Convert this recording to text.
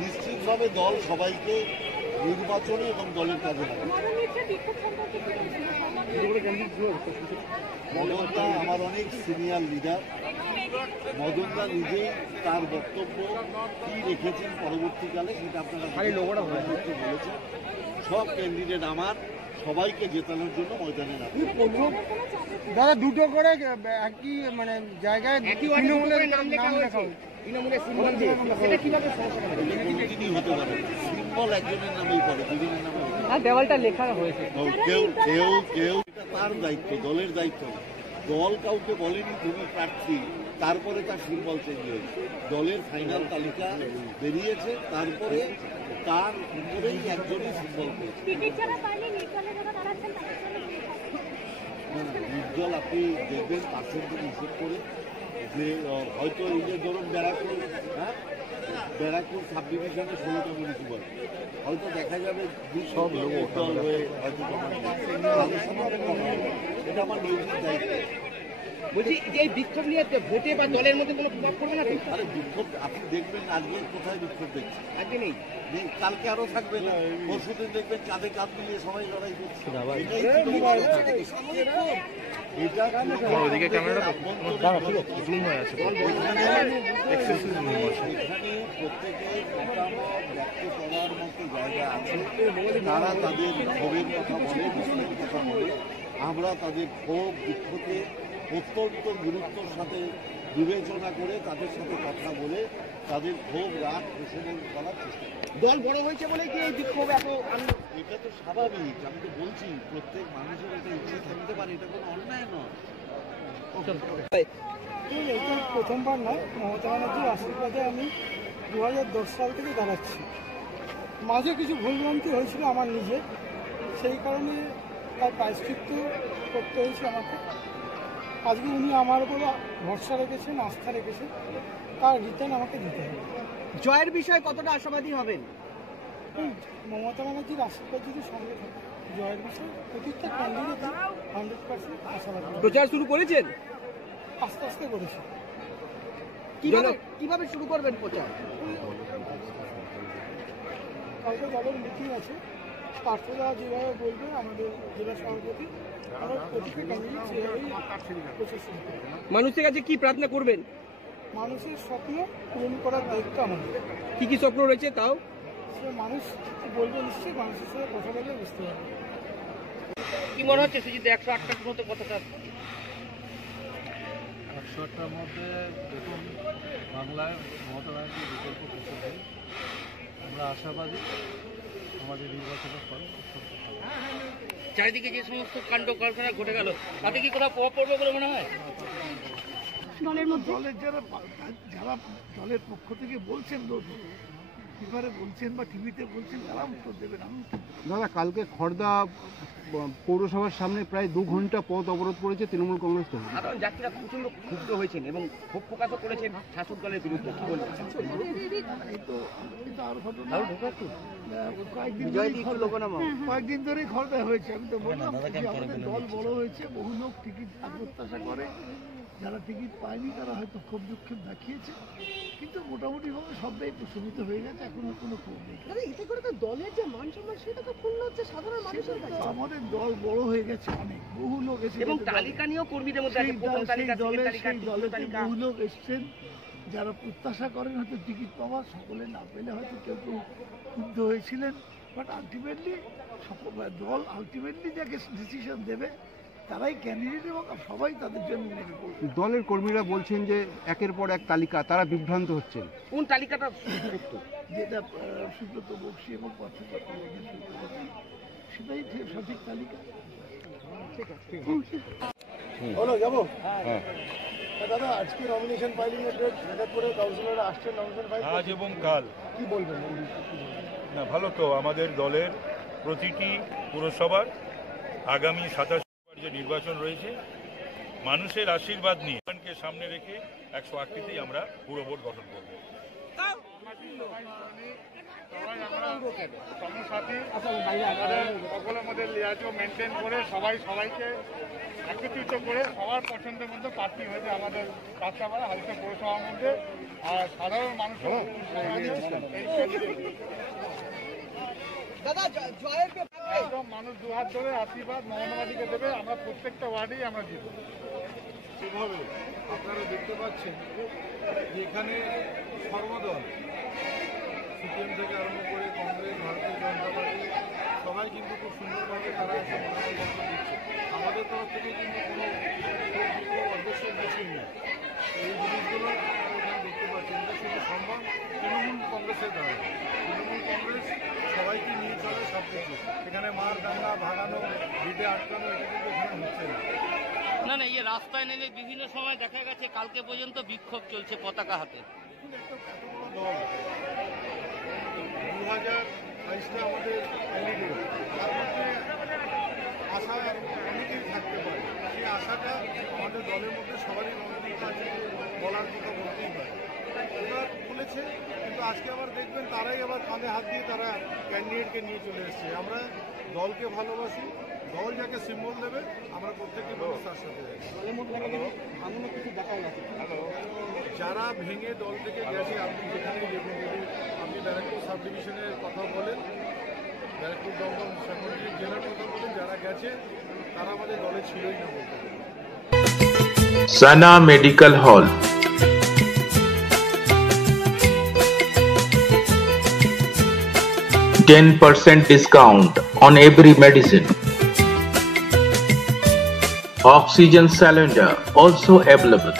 নিশ্চিতভাবে দল সবাইকে নির্বাচনে এবং দলের কাজে লাগে। মদনদা আমার অনেক সিনিয়র লিডার। মদনদা নিজেই তার বক্তব্য কি রেখেছেন পরবর্তীকালে সেটা আপনারা বলেছেন। সব ক্যান্ডিডেট আমার, সবাইকে জেতানোর জন্য ময়দানে নামবে। দাদা দুটো করে একই মানে জায়গায় তৃণমূলের নাম লেখা হয়েছে। হতে পারে সিম্বল একজনের নামেই পড়ে, দুজনের নামে দেওয়ালটা লেখা হয়েছে। কেউ কেউ কেউ তার দায়িত্ব, দলের দায়িত্ব। দল কাউকে বলেনি তুমি প্রার্থী, তারপরে তার সিম্বল চেঞ্জ হয়েছে। দলের ফাইনাল তালিকা বেরিয়েছে, তারপরে তার উপরেই একজনই সিম্বল পেয়েছে। নির্জল আপনি দেখবেন পার্সেন্টেজ হিসেব করে যে হয়তো এই যে ধরুন ব্যারাকপুর সাব ডিভিশনে 16টা মিউনিসিপাল, হয়তো দেখা যাবে সব দল হয়ে হয়তো এটা আমার নিয়োজিত দায়িত্ব। বলছি যে এই বিক্ষোভ নিয়ে ভোটে বা দলের মধ্যে কোনো প্রভাব পড়বে না? আরে বিক্ষোভ আপনি দেখবেন আজকে কোথায় বিক্ষোভ দেখছেন? আজকে নেই, কালকে আরো থাকবে না, পরশুদিন দেখবেন কাঁধে কাঁধ মিলিয়ে সবাই লড়াই করছে। প্রত্যেকে মতামত ব্যক্ত করার মতো জায়গা আছে। তারা তাদের ক্ষোভের কথা বলে, বিষয়ের কথা বলে। আমরা তাদের ক্ষোভ দুঃখকে অত্যন্ত গুরুত্বের সাথে বিবেচনা করে তাদের সাথে কথা বলে তাদের ক্ষোভ রাগ প্রশমন করার চেষ্টা করি। দল বড় হয়েছে বলে কি এই বিক্ষোভ এত? এটা তো স্বাভাবিক, আমি তো বলছি প্রত্যেক মানুষের একটা ইচ্ছে থাকতে পারে, এটা কোনো অন্যায় নয়। এটা প্রথমবার নয়, মমতা ব্যানার্জির আশীর্বাদে আমি 2010 সাল থেকে দাঁড়াচ্ছি। মাঝে কিছু ভুলভ্রান্তি হয়েছিল আমার নিজে, সেই কারণে তার প্রায়শ্চিত্ত করতে হয়েছে আমাকে। আজকে উনি আমার উপরে ভরসা রেখেছেন, আস্থা রেখেছেন, তার রিটার্ন আমাকে দিতে হবে। জয়ের বিষয়ে কতটা আশাবাদী হবেন? মমতা ব্যানার্জির আশীর্বাদ যদি সঙ্গে থাকে, জয়ের বিষয়ে প্রতিটা ক্যান্ডিডেট 100% আশাবাদী। প্রচার শুরু করেছেন? আস্তে আস্তে করেছি। কিভাবে শুরু করবেন প্রচার? কালকে দলের মিটিং আছে, পার্থদা যেভাবে বলবে আমাদের জেলা সভাপতি, মানুষের কাছে কি প্রার্থনা করবেন? মানুষের স্বপ্ন পূরণ করার দায়িত্ব আমাদের। কি কি স্বপ্ন রয়েছে তাও সে মানুষ বলবে, নিশ্চয়ই মানুষের সাথে কথা বলে বুঝতে পারবে। কি মনে হচ্ছে সুজিত, 108টার মতো কতটা? 108টার মধ্যে দেখুন, বাংলায় মমতা ব্যানার্জির বিকল্প কিছু নেই। আমরা আশাবাদী আমাদের নির্বাচনের ফল। চারিদিকে যে সমস্ত কাণ্ড কারখানা ঘটে গেল, তাতে কি কোথাও প্রভাব পড়বে বলে মনে হয়? দলের যারা দলের পক্ষ থেকে বলছেন, পেপারে বলছেন বা টিভিতে বলছেন, তারা উত্তর দেবেন। দাদা, কালকে খড়দা পৌরসভার সামনে প্রায় 2 ঘন্টা পথ অবরোধ করেছে তৃণমূল কংগ্রেস দল। সাধারণ যাত্রীরা প্রচন্ড ক্ষুব্ধ হয়েছেন এবং ক্ষোভ প্রকাশও করেছেন শাসক দলের বিরুদ্ধে। কি বলবেন? কয়েকদিন ধরেই খড়দা হয়েছে। আমি তো বললাম আমাদের দল বড় হয়েছে, বহু লোক টিকিট প্রত্যাশা করে, যারা টিকিট পায়নি তারা হয়তো ক্ষোভ দুঃখেপ দেখিয়েছে, কিন্তু মোটামুটিভাবে সবটাই প্রশমিত হয়ে গেছে, এখন আর কোনো ক্ষোভ নেই। এতে করে তো দলের যে মান সম্মান সেটা তো পূর্ণ হচ্ছে সাধারণ মানুষের কাছে। আমাদের দল বড় হয়ে গেছে, অনেক বহু লোক এসেছে এবং তালিকা নিয়েও কর্মীদের মধ্যে বহু লোক এসছেন যারা প্রত্যাশা করেন হয়তো টিকিট পাওয়া, সকলে না পেলে হয়তো কেউ কেউ ক্ষুব্ধ হয়েছিলেন। বাট আলটিমেটলি দল যাকে ডিসিশন দেবে তারাই ক্যান্ডিডেট এবং সবাই তাদের জন্য নেবে। দলের কর্মীরা বলছেন যে একের পর এক তালিকা, তারা বিভ্রান্ত হচ্ছেন। কোন তালিকাটা? যেটা সুব্রত বক্সী এবং পার্থ চট্টোপাধ্যায় সেটাই সঠিক তালিকা। হলো যাবো। দাদা, আজকে নমিনেশন ফাইলিং এর ডেট সেট করে কাউন্সিলররা আসছেন নমিনেশন ফাইল আজ এবং কাল। কি বলবেন? না, ভালো তো। আমাদের দলের প্রতিটি পুরসভার আগামী 27 যে নির্বাচন রয়েছে, মানুষের আশীর্বাদ নিয়ে সামনে রেখে 108টিতেই আমরা পুরো ভোট গঠন করব। আছি, সবাই শ্রমিক, সবাই আমরা কর্মসাথী, আমাদের সকলের মধ্যে লিয়াজো মেনটেন করে সবাই সবাইকে একত্রিত করে সবার পছন্দের মধ্যে প্রার্থী হয়েছে আমাদের কাঁচরাপাড়া হালিশহর পৌরসভার মধ্যে। আর সাধারণ মানুষের এই একদম মানুষ দুহাত ধরে আশীর্বাদ মোহনবাদীকে দেবে, আমরা প্রত্যেকটা ওয়ার্ডেই আমরা জিতব। সেভাবে আপনারা দেখতে পাচ্ছেন যে এখানে সর্বদল সিপিএম থেকে আরম্ভ করে কংগ্রেস, ভারতীয় জনতা পার্টি সবাই কিন্তু খুব সুন্দরভাবে তারা এসে মনোনয়নপত্র দিচ্ছে। আমাদের তরফ থেকে কিন্তু কোনো অবশ্যই কিছুই নেই। এই জিনিসগুলো আপনারা এখানে দেখতে পাচ্ছেন এটা শুধু সম্ভব তৃণমূল কংগ্রেসের দ্বারা। তৃণমূল কংগ্রেস সবাইকে নিয়ে চলে সব কিছু। এখানে মার দাঙ্গা ভাগানো, ভিটে আটকানো এটা কিন্তু এখানে হচ্ছে না। না না, এই রাস্তায় নেমে বিভিন্ন সময় দেখা গেছে কালকে পর্যন্ত বিক্ষোভ চলছে পতাকা হাতে। দল 2022টা আমাদের ক্যান্ডিডেট, তার মধ্যে আশা অনেকেই থাকতে পারে। সেই আশাটা আমাদের দলের মধ্যে সবারই রণনীতি আছে, বলার কথা বলতেই পারে। ওরা বলেছে, কিন্তু আজকে আবার দেখবেন তারাই আবার কাঁধে হাত দিয়ে তারা ক্যান্ডিডেটকে নিয়ে চলে এসছে। আমরা দলকে ভালোবাসি, দল যাকে সিম্বল দেবে আমরা প্রত্যেকটি মানুষ তার সাথে যাই। যারা ভেঙে দল থেকে গেছে, আপনি যেখানেই দেখুন, যদি আপনি ব্যারাকপুর সাব ডিভিশনের কথা বলেন, ব্যারাকপুর দমদম সাংগঠনিক জেলার কথা বলেন, যারা গেছে তারা আমাদের দলে ছিলই না বলতে পারেন। Sana Medical Hall, 10% discount on every medicine. Oxygen cylinder also available.